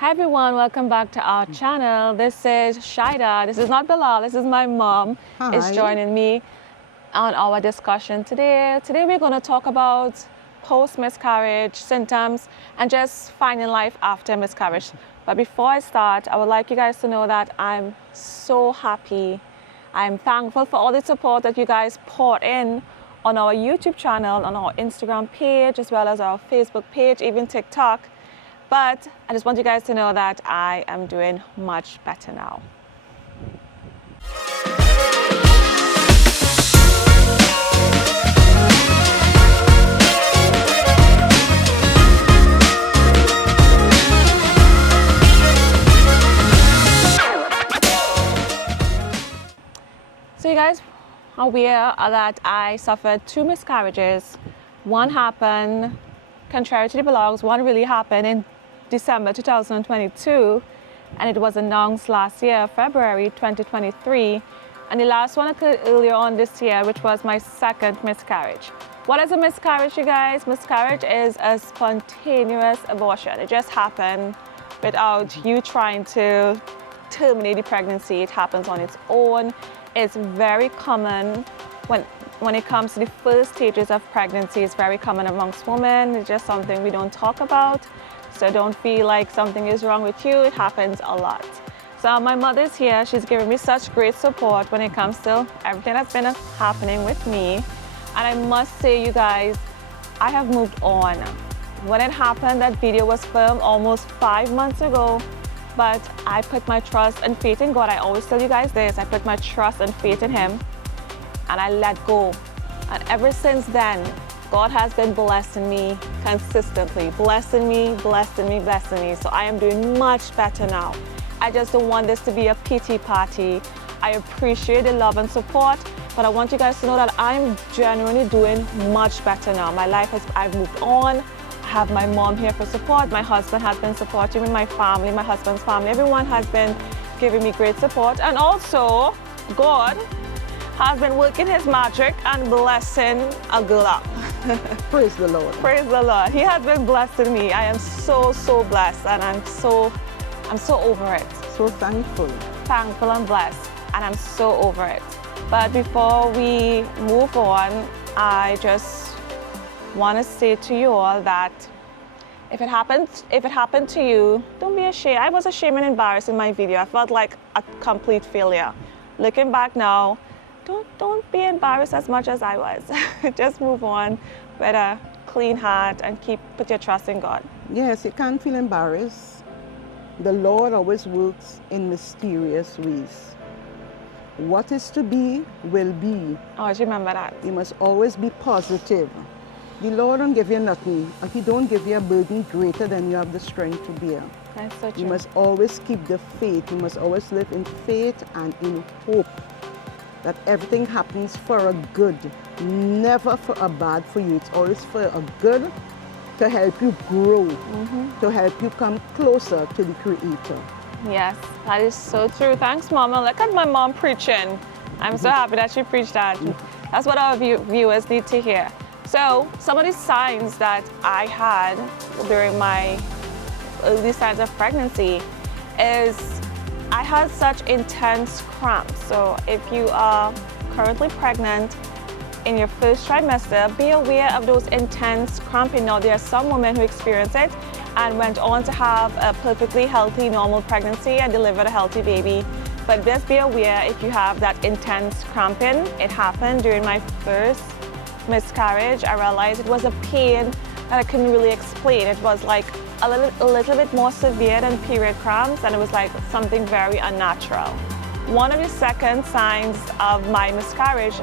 Hi everyone, welcome back to our channel. This is Shaeeda. This is not Bilal, this is my mom. Hi. Is joining me on our discussion today. Today we're going to talk about post-miscarriage symptoms and just finding life after miscarriage. But before I start, I would like you guys to know that I'm so happy. I'm thankful for all the support that you guys poured in on our YouTube channel, on our Instagram page, as well as our Facebook page, even TikTok. But I just want you guys to know that I am doing much better now. So you guys are aware that I suffered 2 miscarriages. One happened, contrary to the blogs, one really happened in December 2022, and it was announced last year, February 2023. And the last one occurred earlier on this year, which was my 2nd miscarriage. What is a miscarriage, you guys? Miscarriage is a spontaneous abortion. It just happened without you trying to terminate the pregnancy. It happens on its own. It's very common when it comes to the first stages of pregnancy. It's very common amongst women. It's just something we don't talk about. So don't feel like something is wrong with you. It happens a lot. So my mother's here. She's given me such great support when it comes to everything that's been happening with me. And I must say, you guys, I have moved on. When it happened, that video was filmed almost 5 months ago. But I put my trust and faith in God. I always tell you guys this. I put my trust and faith in Him, and I let go. And ever since then, God has been blessing me consistently, blessing me, blessing me, blessing me. So I am doing much better now. I just don't want this to be a pity party. I appreciate the love and support, but I want you guys to know that I'm genuinely doing much better now. My life I've moved on. I have my mom here for support. My husband has been supporting me, my family, my husband's family. Everyone has been giving me great support. And also, God has been working His magic and blessing a girl up. Praise the Lord. Praise the Lord. He has been blessing me. I am so blessed, and I'm so over it. So thankful. Thankful and blessed, and I'm so over it. But before we move on, I just want to say to you all that if it happened to you, don't be ashamed. I was ashamed and embarrassed in my video. I felt like a complete failure. Looking back now, don't be embarrassed as much as I was. Just move on with a clean heart and put your trust in God. Yes, you can't feel embarrassed. The Lord always works in mysterious ways. What is to be will be. Always remember that. You must always be positive. The Lord don't give you nothing, and He don't give you a burden greater than you have the strength to bear. That's so true. You must always keep the faith. You must always live in faith and in hope that everything happens for a good, never for a bad for you. It's always for a good, to help you grow, to help you come closer to the Creator. Yes, that is so true. Thanks, Mama. Look at my mom preaching. I'm so happy that she preached that. That's what our viewers need to hear. So some of the signs that I had during my early signs of pregnancy is I had such intense cramps. So if you are currently pregnant in your first trimester, be aware of those intense cramping. Now, there are some women who experience it and went on to have a perfectly healthy, normal pregnancy and delivered a healthy baby. But just be aware if you have that intense cramping. It happened during my first miscarriage. I realized it was a pain that I couldn't really explain. It was like a little bit more severe than period cramps, and it was like something very unnatural. One of the second signs of my miscarriage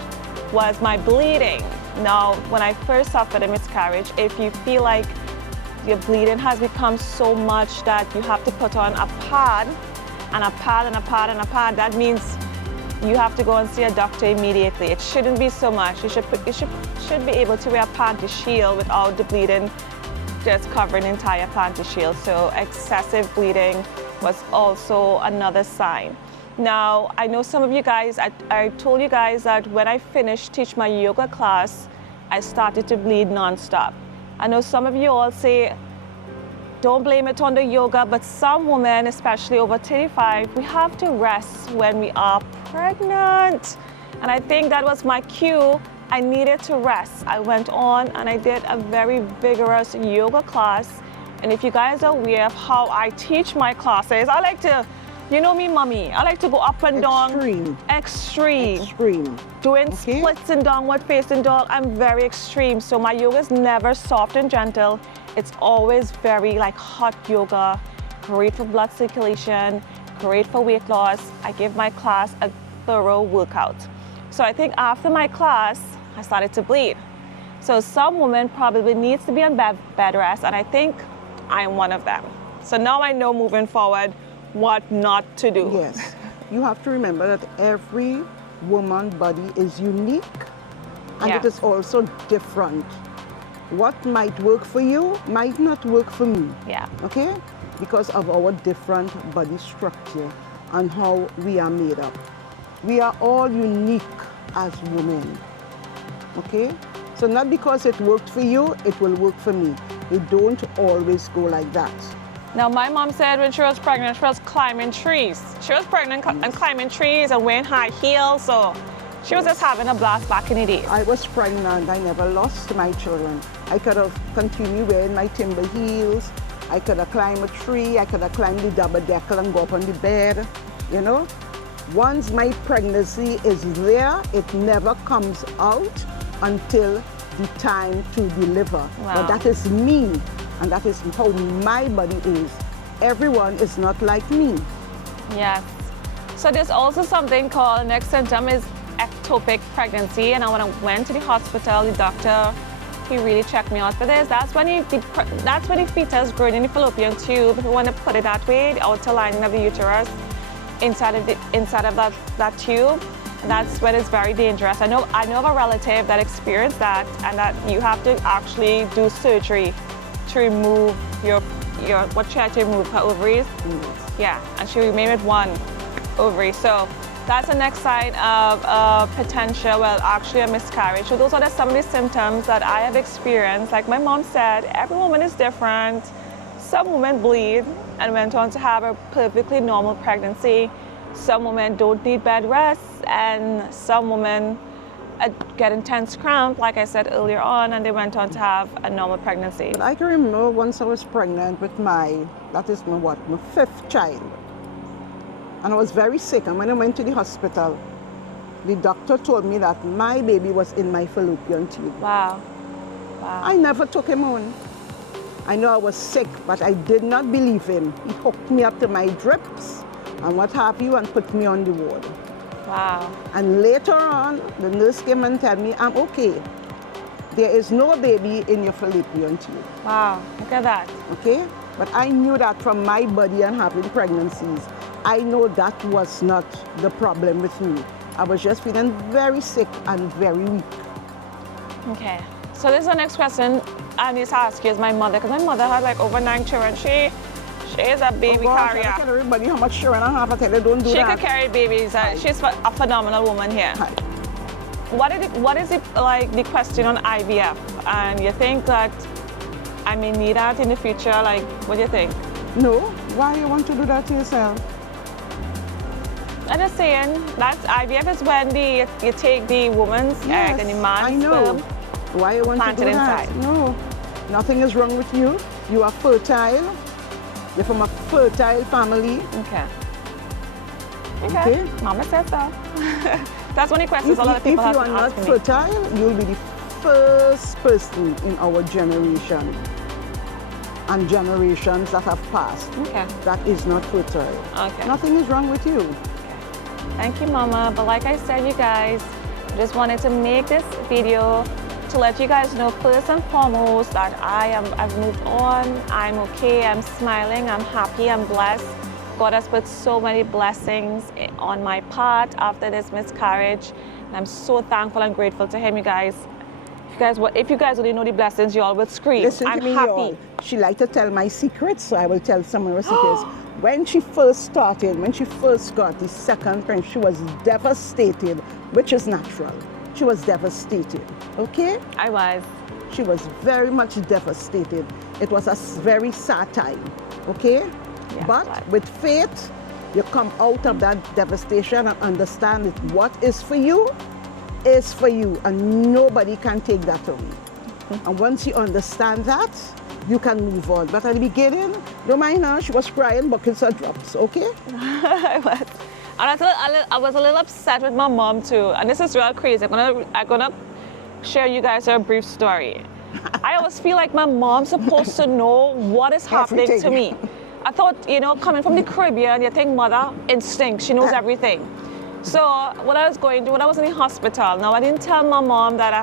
was my bleeding. Now, when I first suffered a miscarriage, if you feel like your bleeding has become so much that you have to put on a pad, and a pad, and a pad, and a pad, that means you have to go and see a doctor immediately. It shouldn't be so much. You should be able to wear a panty shield without the bleeding just covering the entire panty shield. So excessive bleeding was also another sign. Now, I know some of you guys, I told you guys that when I finished teach my yoga class, I started to bleed nonstop. I know some of you all say, don't blame it on the yoga, but some women, especially over 35, we have to rest when we are pregnant. And I think that was my cue. I needed to rest. I went on and I did a very vigorous yoga class. And if you guys are aware of how I teach my classes, I like to, you know me, mommy, I like to go up and down. Extreme. Doing splits and downward facing dog. I'm very extreme. So my yoga is never soft and gentle. It's always very like hot yoga, great for blood circulation, great for weight loss. I give my class a thorough workout. So I think after my class, I started to bleed. So some women probably needs to be on bed rest, and I think I'm one of them. So now I know moving forward what not to do. Yes, you have to remember that every woman's body is unique, and it is also different. What might work for you might not work for me. Yeah. Okay? Because of our different body structure and how we are made up. We are all unique as women. Okay? So not because it worked for you, it will work for me. It don't always go like that. Now, my mom said when she was pregnant, she was climbing trees. She was pregnant and climbing trees and wearing high heels, so she was just having a blast back in the days. I was pregnant. I never lost my children. I could have continued wearing my timber heels. I could have climbed a tree. I could have climbed the double decker and go up on the bed, you know. Once my pregnancy is there, it never comes out until the time to deliver. Wow. But that is me, and that is how my body is. Everyone is not like me. Yes. So there's also something called, the next symptom is ectopic pregnancy. And when I went to the hospital, the doctor, he really checked me out for this. That's when the fetus growing in the fallopian tube, if you want to put it that way, the outer lining of the uterus, inside of that tube. And that's when it's very dangerous. I know of a relative that experienced that, and that you have to actually do surgery to remove what she had to remove, her ovaries. Yeah, and she remained with one ovary. So that's the next sign of potential, well, actually a miscarriage. So those are some of the symptoms that I have experienced. Like my mom said, every woman is different. Some women bleed and went on to have a perfectly normal pregnancy. Some women don't need bed rest, and some women get intense cramp, like I said earlier on, and they went on to have a normal pregnancy. But I can remember once I was pregnant with my fifth child. And I was very sick, and when I went to the hospital, the doctor told me that my baby was in my fallopian tube. Wow. I never took him on. I know I was sick, but I did not believe him. He hooked me up to my drips and what have you, and put me on the ward. Wow. And later on, the nurse came and told me, I'm okay. There is no baby in your fallopian tube. Wow, look at that. Okay? But I knew that from my body and having pregnancies. I know that was not the problem with me. I was just feeling very sick and very weak. Okay. So this is the next question I need to ask you is my mother, because my mother had like over 9 children. She is a baby carrier. I tell everybody how much children I have. I tell you, don't do that. She that. could carry babies. She's a phenomenal woman here. Hi. What is it like the question on IVF? And you think that I may need that in the future? Like, what do you think? No. Why you want to do that to yourself? I'm just saying that IVF is when you take the woman's egg and the man's sperm. Why you want to do that? Inside. No. Nothing is wrong with you. You are fertile. You're from a fertile family. Okay. Mama said so. That's one of the questions a lot of people have asked me. If you are not fertile, you'll be the first person in our generation and generations that have passed that is not fertile. Nothing is wrong with you. Thank you, Mama. But like I said, you guys, I just wanted to make this video to let you guys know first and foremost that I've moved on. I'm okay. I'm smiling. I'm happy. I'm blessed. God has put so many blessings on my path after this miscarriage. And I'm so thankful and grateful to Him, you guys. If you guys only know the blessings, you all would scream. Listen I'm to me, happy. y'all. She liked to tell my secrets, so I will tell some of her secrets. When she first got the second pregnancy, she was devastated, which is natural. She was devastated, okay? I was. She was very much devastated. It was a very sad time, okay? Yeah, but right. with faith, you come out of that devastation and understand that what is for you, and nobody can take that away. And once you understand that, you can move on. But at the beginning, don't mind her, she was crying buckets of drops, okay? I was. And I was a little upset with my mom too. And this is real crazy. I'm gonna share you guys a brief story. I always feel like my mom's supposed to know what is happening to me. I thought, you know, coming from the Caribbean, you think mother instinct, she knows everything. So what I was going to, when I was in the hospital, now I didn't tell my mom that,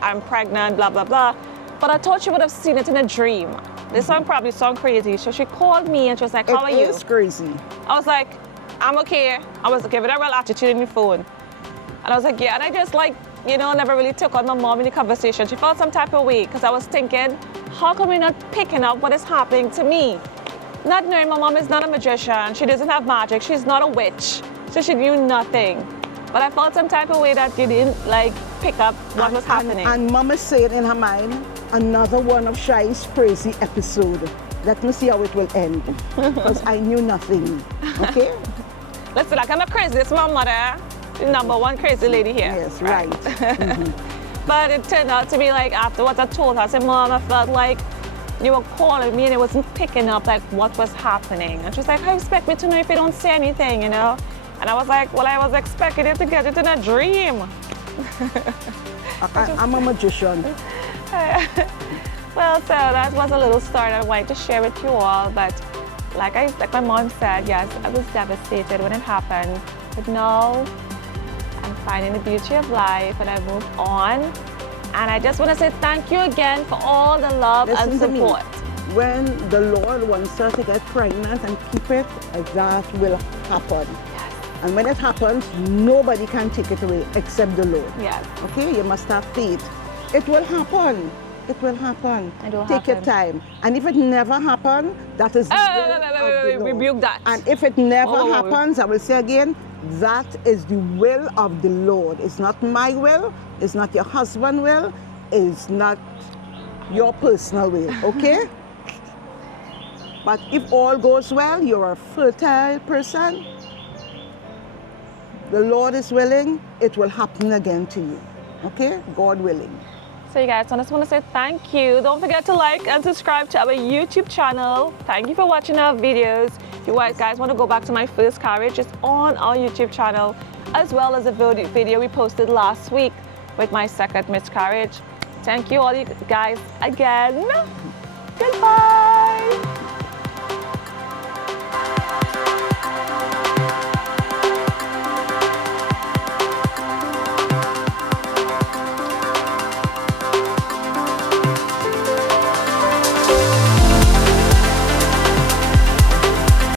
I'm pregnant, blah, blah, blah. But I thought she would have seen it in a dream. This one probably sound crazy. So she called me and she was like, how are you? It is crazy. I was like, I'm okay. I was giving her a real attitude in the phone. And I was like, yeah. And I just never really took on my mom in the conversation. She felt some type of way because I was thinking, how come we're not picking up what is happening to me? Not knowing my mom is not a magician. She doesn't have magic. She's not a witch. So she knew nothing. But I felt some type of way that you didn't pick up what was happening. And Mama said in her mind, another one of Shai's crazy episode. Let me see how it will end. Because I knew nothing. Okay? Listen, I'm not crazy. This is my mother, the #1 crazy lady here. Yes, right. But it turned out to be after what I told her, I said, Mom, I felt like you were calling me and it wasn't picking up what was happening. And she was like, how you expect me to know if you don't say anything, And I was like, well, I was expecting you to get it in a dream. I'm a magician. Well, so that was a little story I wanted to share with you all. But like my mom said, yes, I was devastated when it happened. But now I'm finding the beauty of life and I moved on. And I just want to say thank you again for all the love and support. When the Lord wants her to get pregnant and keep it, that will happen. Yes. And when it happens, nobody can take it away except the Lord. Yes. Okay, you must have faith. It will happen. It will happen. It will Take your happen. time. And if it never happens, that is the will of the Lord. Rebuke that. And if it never Whoa. happens, I will say again, that is the will of the Lord. It's not my will. It's not your husband's will. It's not your personal will, okay? But if all goes well, you're a fertile person. The Lord is willing, it will happen again to you, okay? God willing. So you guys, I just want to say thank you. Don't forget to like and subscribe to our YouTube channel. Thank you for watching our videos. If you guys want to go back to my first carriage, it's on our YouTube channel, as well as a video we posted last week with my second miscarriage. Thank you all you guys again. Goodbye.